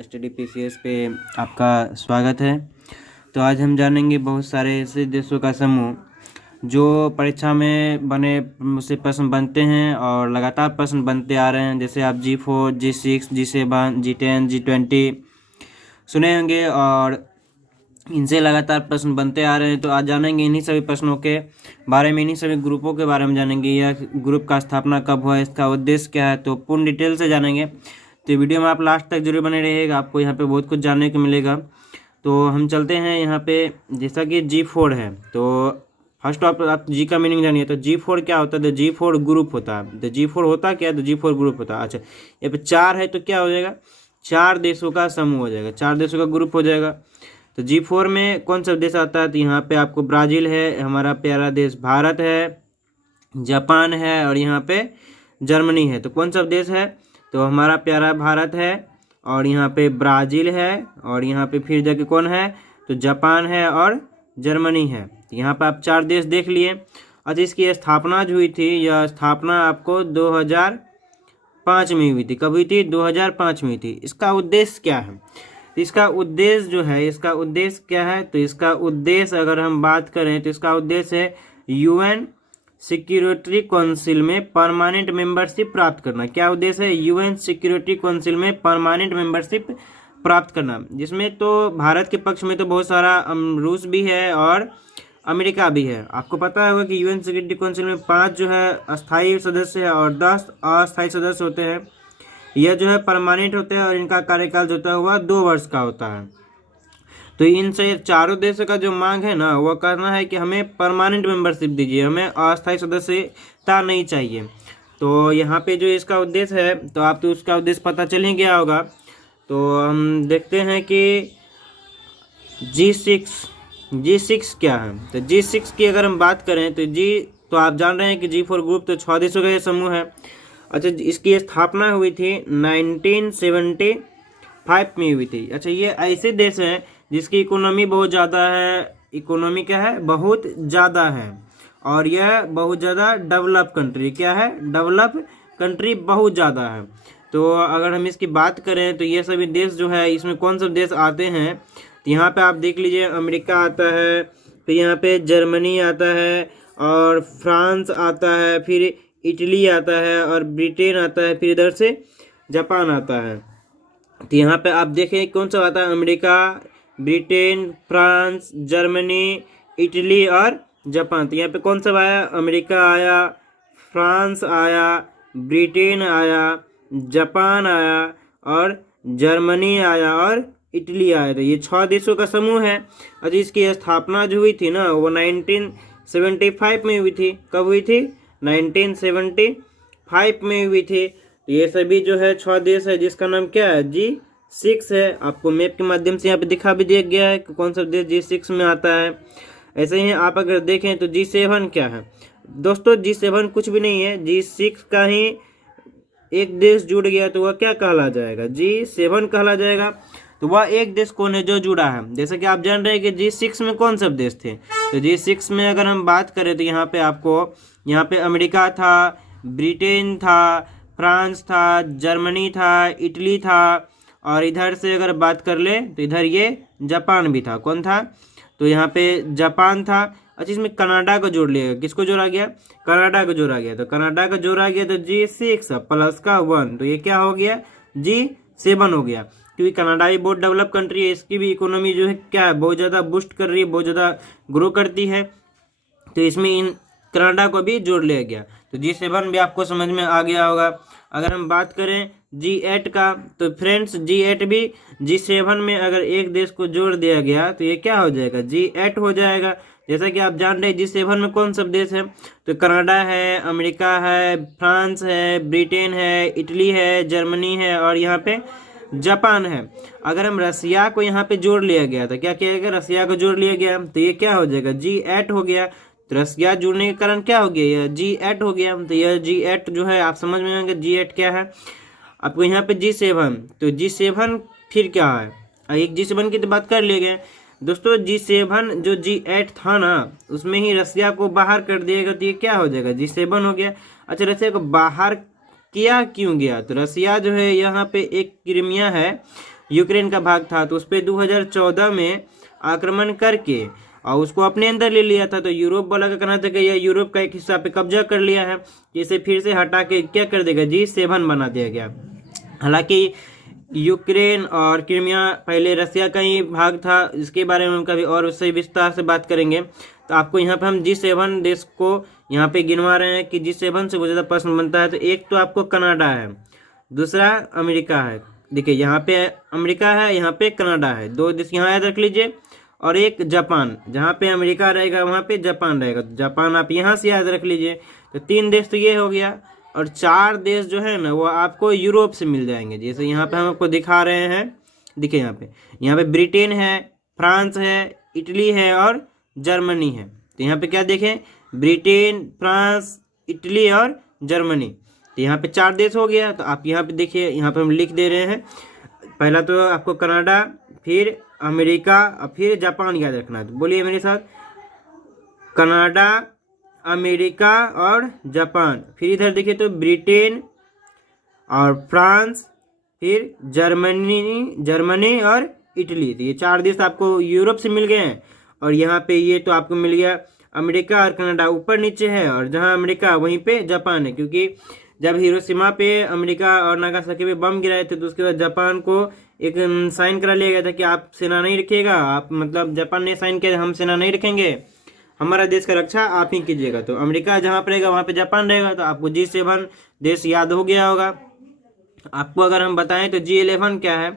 Study PCS पे आपका स्वागत है। तो आज हम जानेंगे बहुत सारे ऐसे देशों का समूह जो परीक्षा में बने मुझसे प्रश्न बनते हैं और लगातार प्रश्न बनते आ रहे हैं। जैसे आप G4, G6, G7, G10, G20 सुने होंगे और इनसे लगातार प्रश्न बनते आ रहे हैं। तो आज जानेंगे इन्हीं सभी प्रश्नों के बारे में, इन्हीं सभी ग्रुपों के बारे में जानेंगे। यह ग्रुप का स्थापना कब हुआ, इसका उद्देश्य क्या है, तो पूर्ण डिटेल से जानेंगे। तो वीडियो में आप लास्ट तक जरूर बने रहिएगा, आपको यहाँ पे बहुत कुछ जानने को मिलेगा। तो हम चलते हैं यहाँ पे। जैसा कि G4 है, तो फर्स्ट आप जी का मीनिंग जानिए। तो G4 क्या होता है? तो G4 ग्रुप होता है। तो G4 होता क्या है? तो G4 ग्रुप होता है। अच्छा, यहाँ पे 4 है तो क्या हो जाएगा? 4 देशों का समूह हो जाएगा, 4 देशों का ग्रुप हो जाएगा। तो G4 में कौन सा देश आता है? तो यहाँ पे आपको ब्राज़ील है, हमारा प्यारा देश भारत है, जापान है और यहाँ पे जर्मनी है। तो कौन सा देश है? तो हमारा प्यारा भारत है और यहाँ पे ब्राज़ील है और यहाँ पे फिर जाके कौन है? तो जापान है और जर्मनी है। यहाँ पे आप 4 देश देख लिए। अच्छा, इसकी स्थापना जो हुई थी, यह स्थापना आपको 2005 में हुई थी। कब हुई थी? 2005 में हुई थी। इसका उद्देश्य क्या है? इसका उद्देश्य जो है, इसका उद्देश्य क्या है? तो इसका उद्देश्य अगर हम बात करें तो इसका उद्देश्य है यूएन सिक्योरिटी काउंसिल में परमानेंट मेंबरशिप प्राप्त करना। क्या उद्देश्य है? यूएन सिक्योरिटी काउंसिल में परमानेंट मेंबरशिप प्राप्त करना, जिसमें तो भारत के पक्ष में तो बहुत सारा रूस भी है और अमेरिका भी है। आपको पता होगा कि यूएन सिक्योरिटी काउंसिल में 5 जो है अस्थायी सदस्य है और 10 अस्थायी सदस्य होते हैं। यह जो है परमानेंट होते हैं और इनका कार्यकाल जो होता है वह 2 वर्ष का होता है। तो इनसे चारों देशों का जो मांग है ना, वह करना है कि हमें परमानेंट मेंबरशिप दीजिए, हमें अस्थायी सदस्यता नहीं चाहिए। तो यहाँ पे जो इसका उद्देश्य है, तो आप तो उसका उद्देश्य पता चल ही गया होगा। तो हम देखते हैं कि G6 क्या है। तो G6 की अगर हम बात करें तो आप जान रहे हैं कि G4 ग्रुप तो 6 देशों का ये समूह है। अच्छा, इसकी स्थापना हुई थी 1975 में हुई थी। अच्छा, ये ऐसे देश हैं जिसकी इकोनॉमी बहुत ज़्यादा है। इकोनॉमी क्या है? बहुत ज़्यादा है और यह बहुत ज़्यादा डेवलप कंट्री। क्या है? डेवलप कंट्री बहुत ज़्यादा है। तो अगर हम इसकी बात करें तो ये सभी देश जो है, इसमें कौन से देश आते हैं? तो यहाँ पे आप देख लीजिए, अमेरिका आता है, फिर यहाँ पे जर्मनी आता है और फ्रांस आता है, फिर इटली आता है और ब्रिटेन आता है, फिर इधर से जापान आता है। तो यहाँ पे आप देखें कौन सा आता है? America, Britain, France, Germany, Italy और जापान। तो यहाँ पे कौन सा आया? अमेरिका आया, फ्रांस आया, ब्रिटेन आया, जापान आया और जर्मनी आया और इटली आया। तो ये 6 देशों का समूह है। और इसकी स्थापना जो हुई थी ना, वो 1975 में हुई थी। कब हुई थी? 1975 में हुई थी। तो ये सभी जो है 6 देश है, जिसका नाम क्या है? G6 है। आपको मैप के माध्यम से यहाँ पे दिखा भी दिया गया है कि कौन सा देश G6 में आता है। ऐसे ही आप अगर देखें तो G7 क्या है? दोस्तों, G7 कुछ भी नहीं है। G6 का ही एक देश जुड़ गया तो वह क्या कहला जाएगा? G7 कहला जाएगा। तो वह एक देश कौन है जो जुड़ा है? जैसे कि आप जान रहे हैं कि G6 में कौन सब देश थे। तो G6 में अगर हम बात करें तो यहाँ पे आपको, यहाँ पे अमेरिका था, ब्रिटेन था, फ्रांस था, जर्मनी था, इटली था और इधर से अगर बात कर ले तो इधर ये जापान भी था। कौन था? तो यहाँ पे जापान था। अच्छा, इसमें कनाडा को जोड़ लिया। किसको जोड़ा गया? कनाडा को जोड़ा गया। तो कनाडा को जोड़ा गया तो G6 प्लस का 1, तो ये क्या हो गया? G7 हो गया। क्योंकि कनाडा भी बहुत डेवलप कंट्री है, इसकी भी इकोनॉमी जो है क्या है? बहुत ज़्यादा बूस्ट कर रही है, बहुत ज़्यादा ग्रो करती है। तो इसमें इन कनाडा को भी जोड़ लिया गया। तो G7 भी आपको समझ में आ गया होगा। अगर हम बात करें G8 का, तो फ्रेंड्स G8 भी G7 में अगर एक देश को जोड़ दिया गया तो ये क्या हो जाएगा? G8 हो जाएगा। जैसा कि आप जान रहे हैं G7 में कौन सब देश है? तो कनाडा है, अमेरिका है, फ्रांस है, ब्रिटेन है, इटली है, जर्मनी है और यहाँ पे जापान है। अगर हम रसिया को यहाँ पे जोड़ लिया गया तो क्या किया गया? रसिया को जोड़ लिया गया तो ये क्या हो जाएगा? G8 हो गया। तो रसिया जुड़ने के कारण क्या हो गया? यह G8 हो गया। तो यह G8 जो है आप समझ में आएंगे G8 क्या है। आपको यहाँ पे G7, तो G7 फिर क्या है? एक G7 की तो बात कर लिए गए दोस्तों। G7 जो G8 था ना, उसमें ही रसिया को बाहर कर दिएगा तो ये क्या हो जाएगा? G7 हो गया। अच्छा, रसिया को बाहर किया क्यों गया? तो रसिया जो है यहाँ पे एक क्रीमिया है यूक्रेन का भाग था, तो उस पर 2014 में आक्रमण करके और उसको अपने अंदर ले लिया था। तो यूरोप वाला का कहना था कि यह यूरोप का एक हिस्सा पे कब्जा कर लिया है, जिसे फिर से हटा के क्या कर देगा, G7 बना दिया गया। हालांकि यूक्रेन और क्रीमिया पहले रसिया का ही भाग था, इसके बारे में हम कभी और उससे विस्तार से बात करेंगे। तो आपको यहाँ पे हम G7 देश को यहाँ पे गिनवा रहे हैं कि G7 से बहुत ज़्यादा प्रश्न बनता है। तो एक तो आपको कनाडा है, दूसरा अमेरिका है। देखिए यहाँ पे अमेरिका है, यहाँ पे कनाडा है, दो देश यहाँ याद रख लीजिए। और एक जापान, जहाँ पे अमेरिका रहेगा वहाँ पे जापान रहेगा, तो जापान आप यहाँ से याद रख लीजिए। तो 3 देश तो ये हो गया, और 4 देश जो है ना वो आपको यूरोप से मिल जाएंगे। जैसे यहाँ पे हम आपको दिखा रहे हैं, देखिए यहाँ पे ब्रिटेन है, फ्रांस है, इटली है और जर्मनी है। तो यहाँ पे क्या देखें, ब्रिटेन, फ्रांस, इटली और जर्मनी। तो यहाँ पे 4 देश हो गया। तो आप यहाँ पे देखिए, यहाँ पे हम लिख दे रहे हैं, पहला तो आपको कनाडा, फिर अमेरिका और फिर जापान याद रखना है। तो बोलिए मेरे साथ, कनाडा, अमेरिका और जापान। फिर इधर देखिए तो ब्रिटेन और फ्रांस, फिर जर्मनी और इटली। तो ये 4 देश आपको यूरोप से मिल गए हैं। और यहाँ पे ये तो आपको मिल गया अमेरिका और कनाडा ऊपर नीचे है, और जहाँ अमेरिका वहीं पे जापान है, क्योंकि जब हिरोशिमा पे अमेरिका और नागासाकी पे बम गिराए थे तो उसके बाद जापान को एक साइन करा लिया गया था कि आप सेना नहीं रखिएगा, आप मतलब जापान ने साइन किया हम सेना नहीं रखेंगे, हमारा देश का रक्षा आप ही कीजिएगा। तो अमेरिका जहाँ पर रहेगा वहाँ पे जापान रहेगा। तो आपको G7 देश याद हो गया होगा। आपको अगर हम बताएं तो G11 क्या है,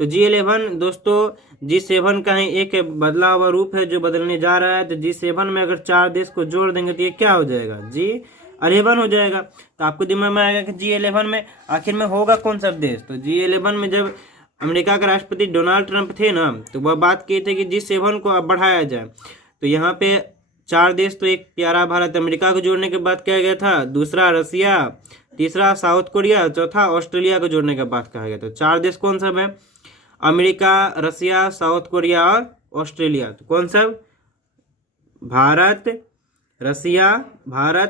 तो G11 दोस्तों G7 का ही एक बदला हुआ रूप है जो बदलने जा रहा है। तो G7 में अगर 4 देश को जोड़ देंगे तो ये क्या हो जाएगा, G11 हो जाएगा। तो आपको दिमाग में आएगा कि G11 में आखिर में होगा कौन सा देश। तो G11 में जब अमेरिका के राष्ट्रपति डोनाल्ड ट्रंप थे ना, तो वह बात की थी कि G7 को अब बढ़ाया जाए। तो यहाँ पे 4 देश, तो एक प्यारा भारत अमेरिका को जोड़ने के बाद किया गया था, दूसरा रसिया, तीसरा साउथ कोरिया, चौथा ऑस्ट्रेलिया को जोड़ने के बाद कहा गया। तो 4 देश कौन सब है, अमेरिका, रसिया, साउथ कोरिया और ऑस्ट्रेलिया। तो कौन सब, भारत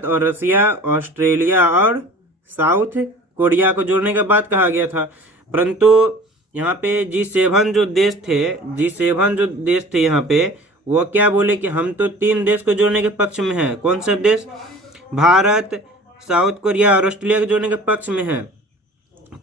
और रसिया, ऑस्ट्रेलिया और साउथ कोरिया को जोड़ने के बाद कहा गया था। परंतु यहाँ पे G7 जो देश थे यहाँ पे वो क्या बोले कि हम तो 3 देश को जोड़ने के पक्ष में हैं। कौन सा देश, भारत, साउथ कोरिया और ऑस्ट्रेलिया को जोड़ने के पक्ष में है,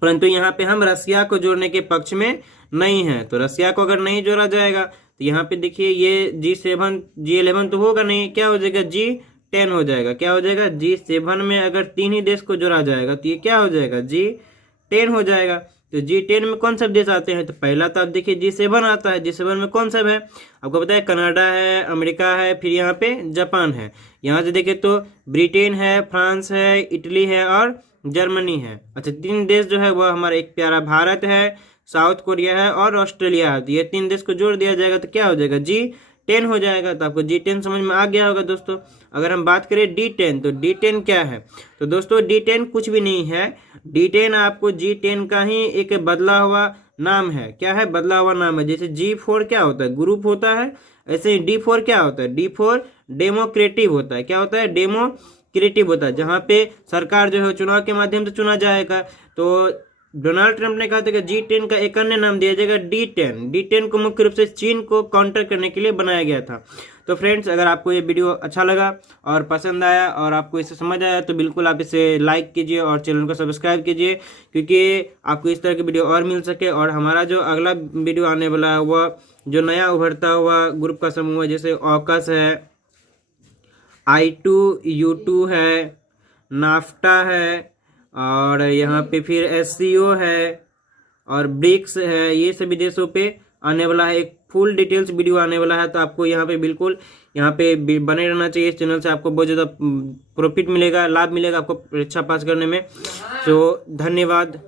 परंतु यहाँ पे हम रसिया को जोड़ने के पक्ष में नहीं है। तो रसिया को अगर नहीं जोड़ा जाएगा तो यहाँ पे देखिए ये G11 तो होगा नहीं, क्या हो जाएगा, G10 हो जाएगा। क्या हो जाएगा, G7 में अगर 3 ही देश को जोड़ा जाएगा तो ये क्या हो जाएगा, G10 हो जाएगा। तो G10 में कौन सा देश आते हैं, तो पहला तो आप देखिए G7 आता है। G7 में कौन सा है, आपको पता है कनाडा है, अमेरिका है, फिर यहाँ पे जापान है। यहाँ से देखिए तो ब्रिटेन है, फ्रांस है, इटली है और जर्मनी है। अच्छा, 3 देश जो है वह हमारा एक प्यारा भारत है, साउथ कोरिया है और ऑस्ट्रेलिया है। तो ये 3 देश को जोड़ दिया जाएगा तो क्या हो जाएगा, G10 हो जाएगा। तो आपको G10 समझ में आ गया होगा दोस्तों। अगर हम बात करें D10, तो D10 क्या है, तो दोस्तों D10 कुछ भी नहीं है। D10 आपको G10 का ही एक बदला हुआ नाम है। क्या है, बदला हुआ नाम है। जैसे G4 क्या होता है, ग्रुप होता है, ऐसे ही D4 क्या होता है, D4 डेमोक्रेटिव होता है। क्या होता है, डेमोक्रेटिव होता है, जहाँ पे सरकार जो है चुनाव के माध्यम से चुना जाएगा। तो डोनाल्ड ट्रंप ने कहा था कि G10 का एक अन्य नाम दिया जाएगा D10 को मुख्य रूप से चीन को काउंटर करने के लिए बनाया गया था। तो फ्रेंड्स, अगर आपको ये वीडियो अच्छा लगा और पसंद आया और आपको इसे समझ आया तो बिल्कुल आप इसे लाइक कीजिए और चैनल को सब्सक्राइब कीजिए, क्योंकि आपको इस तरह की वीडियो और मिल सके। और हमारा जो अगला वीडियो आने वाला है वह जो नया उभरता हुआ ग्रुप का समूह है, जैसे ऑकस है, I2U2 है, नाफ्टा है, और यहाँ पे फिर SCO है और ब्रिक्स है, ये सभी देशों पे आने वाला है। एक फुल डिटेल्स वीडियो आने वाला है। तो आपको यहाँ पे बिल्कुल यहाँ पे बने रहना चाहिए। इस चैनल से आपको बहुत ज़्यादा प्रॉफिट मिलेगा, लाभ मिलेगा आपको परीक्षा पास करने में। तो धन्यवाद।